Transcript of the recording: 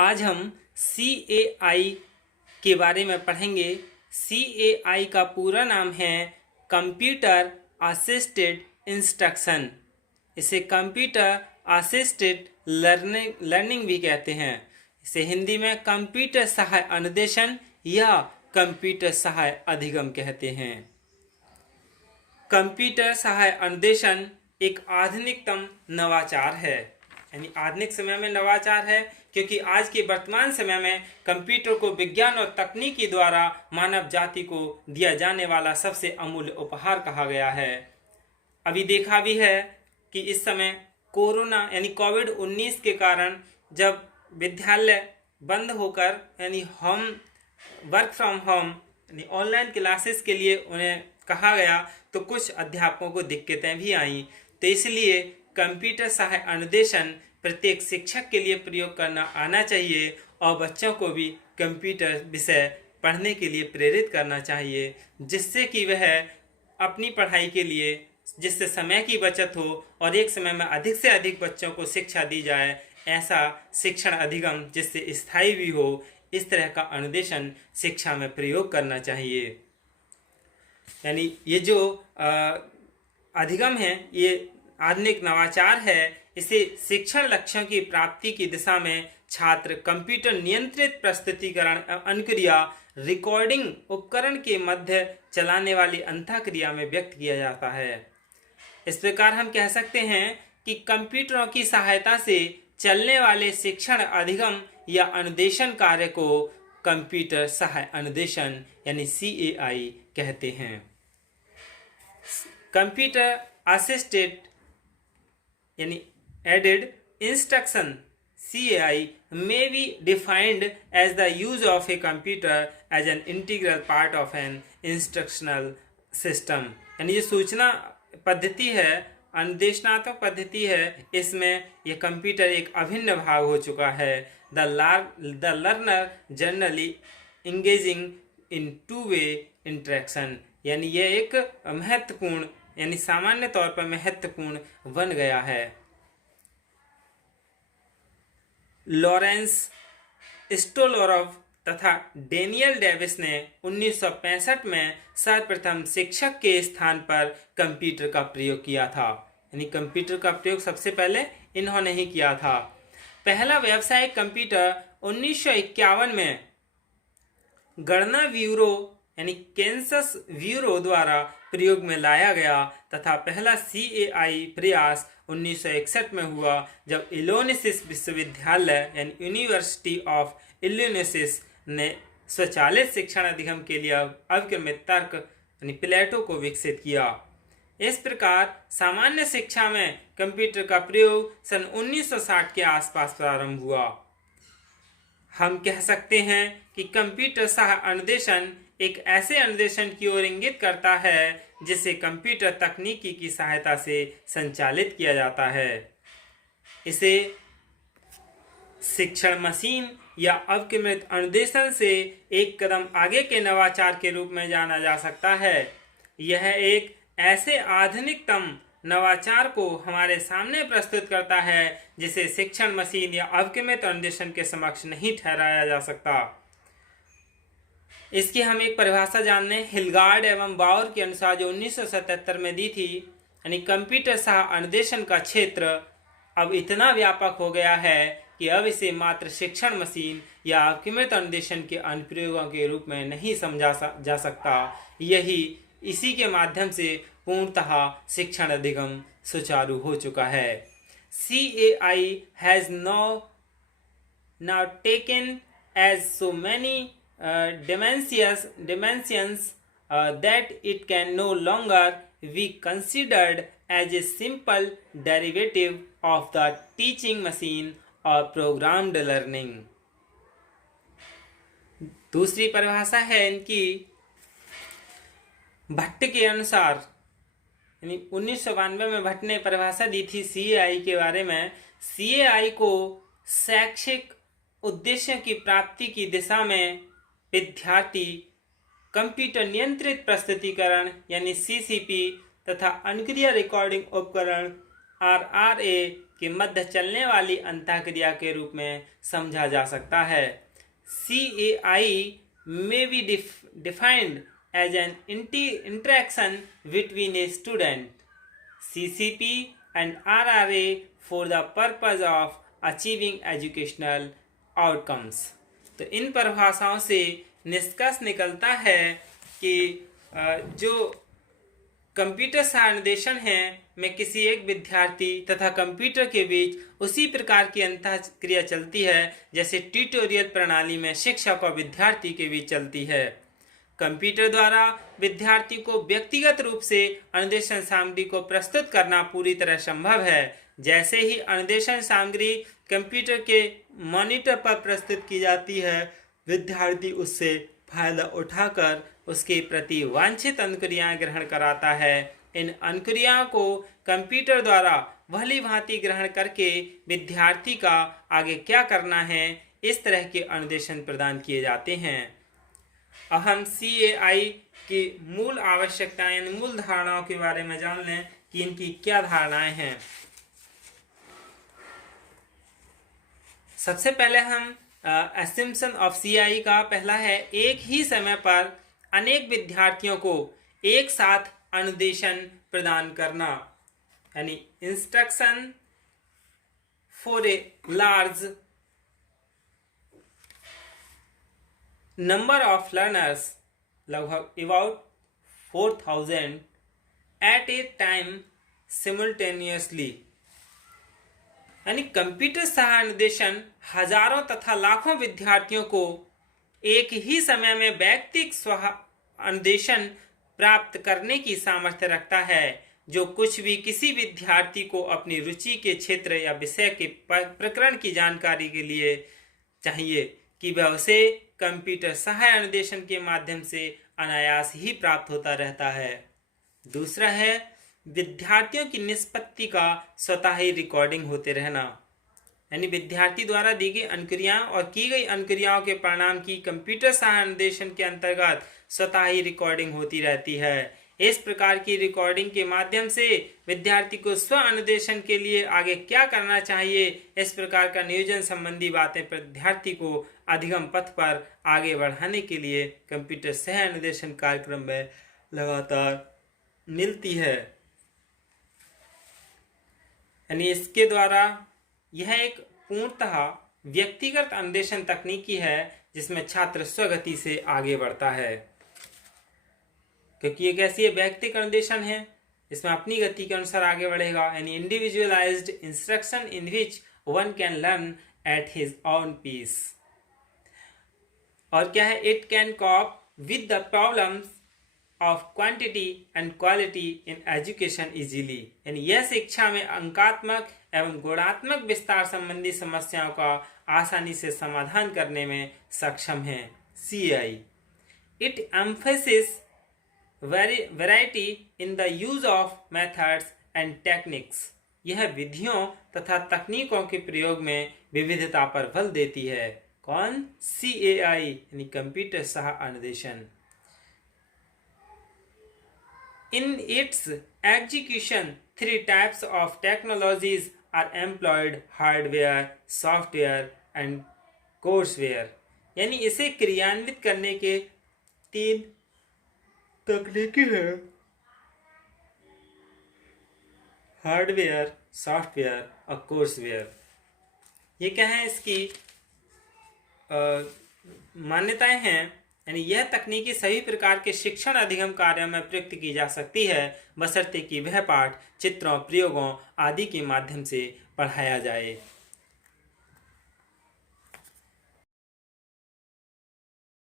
आज हम CAI के बारे में पढ़ेंगे। CAI का पूरा नाम है कंप्यूटर असिस्टेड इंस्ट्रक्शन। इसे कंप्यूटर असिस्टेड लर्निंग भी कहते हैं। इसे हिंदी में कंप्यूटर सहाय अनुदेशन या कंप्यूटर सहाय अधिगम कहते हैं। कंप्यूटर सहाय अनुदेशन एक आधुनिकतम नवाचार है, यानी आधुनिक समय में नवाचार है, क्योंकि आज के वर्तमान समय में कंप्यूटर को विज्ञान और तकनीकी द्वारा मानव जाति को दिया जाने वाला सबसे अमूल्य उपहार कहा गया है। अभी देखा भी है कि इस समय कोरोना यानी कोविड-19 के कारण जब विद्यालय बंद होकर यानी वर्क फ्रॉम होम यानी ऑनलाइन क्लासेस के लिए उन्हें कहा गया, तो कुछ अध्यापकों को दिक्कतें भी आईं। तो इसलिए कंप्यूटर सहाय अनुदेशन प्रत्येक शिक्षक के लिए प्रयोग करना आना चाहिए और बच्चों को भी कंप्यूटर विषय पढ़ने के लिए प्रेरित करना चाहिए, जिससे कि वह अपनी पढ़ाई के लिए जिससे समय की बचत हो और एक समय में अधिक से अधिक बच्चों को शिक्षा दी जाए। ऐसा शिक्षण अधिगम जिससे स्थायी भी हो, इस तरह का अनुदेशन शिक्षा में प्रयोग करना चाहिए। यानी ये जो अधिगम है, ये आधुनिक नवाचार है। इसे शिक्षण लक्ष्यों की प्राप्ति की दिशा में छात्र कंप्यूटर नियंत्रित प्रस्तुतिकरण अनुक्रिया रिकॉर्डिंग उपकरण के मध्य चलाने वाली अंतःक्रिया में व्यक्त किया जाता है। इस प्रकार हम कह सकते हैं कि कंप्यूटरों की सहायता से चलने वाले शिक्षण अधिगम या अनुदेशन कार्य को कंप्यूटर सहाय अनुदेशन यानी CAI कहते हैं। कंप्यूटर असिस्टेड यानी aided instruction CAI may be defined as the use of a computer as an integral part of an instructional system। यानी ये सूचना पद्धति है, अनुदेशनात्मक पद्धति है। इसमें ये कंप्यूटर एक अभिन्न भाग हो चुका है। The learner generally engaging in two-way interaction, यानी ये एक महत्वपूर्ण यानी सामान्य तौर पर महत्वपूर्ण बन गया है। लॉरेंस स्टोलोरोव तथा डेनियल डेविस ने 1965 में सर्वप्रथम शिक्षक के स्थान पर कंप्यूटर का प्रयोग किया था। यानी कंप्यूटर का प्रयोग सबसे पहले इन्होंने ही किया था। पहला व्यावसायिक कंप्यूटर 1951 में गणना ब्यूरो यानी कैंसस ब्यूरो द्वारा प्रयोग में लाया गया तथा पहला CAI प्रयास 1961 में हुआ, जब इलिनॉइस विश्वविद्यालय यानी यूनिवर्सिटी ऑफ इलिनॉइस ने स्वचालित शिक्षण अधिगम के लिए अवक्रमित तर्क यानी प्लेटो को विकसित किया। इस प्रकार सामान्य शिक्षा में कंप्यूटर का प्रयोग सन 1960 के आसपास प्रारंभ हुआ। हम कह सकते हैं कि कंप्यूटर सहाय अनुदेशन एक ऐसे अनुदेशन की ओर इंगित करता है जिसे कंप्यूटर तकनीकी की सहायता से संचालित किया जाता है। इसे शिक्षण मशीन या अवक्रमित अनुदेशन से एक कदम आगे के नवाचार के रूप में जाना जा सकता है। यह एक ऐसे आधुनिकतम नवाचार को हमारे सामने प्रस्तुत करता है जिसे शिक्षण मशीन या अवक्रमित अनुदेशन के समक्ष नहीं ठहराया जा सकता। इसकी हम एक परिभाषा जानने हिलगार्ड एवं बाउर के अनुसार जो 1977 में दी थी, यानी कंप्यूटर सह अनुदेशन का क्षेत्र अब इतना व्यापक हो गया है कि अब इसे मात्र शिक्षण मशीन या अवक्रमित अनुदेशन के अनुप्रयोगों के रूप में नहीं समझा जा सकता। इसी के माध्यम से पूर्णतः शिक्षण अधिगम सुचारू हो चुका है। CAI has now taken as so many dimensions that it can no longer be considered as a simple derivative of the teaching machine or programmed learning। दूसरी परिभाषा है इनकी भट्ट के अनुसार, यानी 1992 में भट्ट ने परिभाषा दी थी CAI के बारे में। CAI को शैक्षिक उद्देश्यों की प्राप्ति की दिशा में विद्यार्थी कंप्यूटर नियंत्रित प्रस्तुतिकरण यानी CCP तथा अनुक्रिया रिकॉर्डिंग उपकरण RRA के मध्य चलने वाली अंतःक्रिया के रूप में समझा जा सकता है। CAI may be defined as an interaction between a student, CCP and RRA for the purpose of achieving educational outcomes। तो इन परिभाषाओं से निष्कर्ष निकलता है कि जो कंप्यूटर सहानिदेशन है में किसी एक विद्यार्थी तथा कंप्यूटर के बीच उसी प्रकार की अंतःक्रिया चलती है जैसे ट्यूटोरियल प्रणाली में शिक्षक और विद्यार्थी के बीच चलती है। कंप्यूटर द्वारा विद्यार्थी को व्यक्तिगत रूप से अनुदेशन सामग्री को प्रस्तुत करना पूरी तरह संभव है। जैसे ही अनुदेशन सामग्री कंप्यूटर के मॉनिटर पर प्रस्तुत की जाती है, विद्यार्थी उससे फायदा उठाकर उसके प्रति वांछित अनुक्रियाएं ग्रहण कराता है। इन अनुक्रियाओं को कंप्यूटर द्वारा भली भांति ग्रहण करके विद्यार्थी का आगे क्या करना है, इस तरह के अनुदेशन प्रदान किए जाते हैं। अब हम CAI की मूल आवश्यकताएं, मूल धारणाओं के बारे में जान लें कि इनकी क्या धारणाएं हैं। सबसे पहले हम एसम्पशन ऑफ CAI का पहला है, एक ही समय पर अनेक विद्यार्थियों को एक साथ अनुदेशन प्रदान करना, यानी instruction for a large number of learners, लगभग अबाउट 4000 एट ए टाइम सिमुलटेनियसली। यानी कंप्यूटर सहानिदेशन हजारों तथा लाखों विद्यार्थियों को एक ही समय में व्यक्तिगत अनुदेशन प्राप्त करने की सामर्थ्य रखता है, जो कुछ भी किसी विद्यार्थी को अपनी रुचि के क्षेत्र या विषय के प्रकरण की जानकारी के लिए चाहिए कि वह उसे कंप्यूटर सहाय अनुदेशन के माध्यम से अनायास ही प्राप्त होता रहता है। दूसरा है विद्यार्थियों की निष्पत्ति का स्वतः ही रिकॉर्डिंग होते रहना, यानी विद्यार्थी द्वारा दी गई अनुक्रियाओं और की गई अनुक्रियाओं के परिणाम की कंप्यूटर सहाय अनुदेशन के अंतर्गत स्वतः ही रिकॉर्डिंग होती रहती है। इस प्रकार की रिकॉर्डिंग के माध्यम से विद्यार्थी को स्व अनुदेशन के लिए आगे क्या करना चाहिए, इस प्रकार का नियोजन संबंधी बातें विद्यार्थी को अधिगम पथ पर आगे बढ़ाने के लिए कंप्यूटर सह अनुदेशन कार्यक्रम में लगातार मिलती है। यानी इसके द्वारा यह एक पूर्णतः व्यक्तिगत अनुदेशन तकनीकी है जिसमें छात्र स्वगति से आगे बढ़ता है, क्योंकि एक ऐसी व्यक्तिगत अनुदेशन है इसमें अपनी गति के अनुसार आगे बढ़ेगा। यानी individualised instruction in which one can learn at his own pace. और क्या है, it can cope with the problems of quantity and quality in education easily. यानी यह शिक्षा में अंकात्मक एवं गुणात्मक विस्तार संबंधी समस्याओं का आसानी से समाधान करने में सक्षम है। CAI it emphasis variety in the use of methods and techniques. यह विधियों तथा तकनीकों के प्रयोग में विविधता पर बल देती है। कौन? CAI यानी कंप्यूटर सह अनुदेशन। In its execution, 3 types of technologies are employed: hardware, software and courseware। यानी इसे क्रियान्वित करने के 3 तकनीकी है: हार्डवेयर, सॉफ्टवेयर और कोर्सवेयर। ये क्या है, इसकी मान्यताएं हैं। यानी यह तकनीकी सभी प्रकार के शिक्षण अधिगम कार्यों में प्रयुक्त की जा सकती है, बशर्ते कि वह पाठ चित्रों, प्रयोगों आदि के माध्यम से पढ़ाया जाए।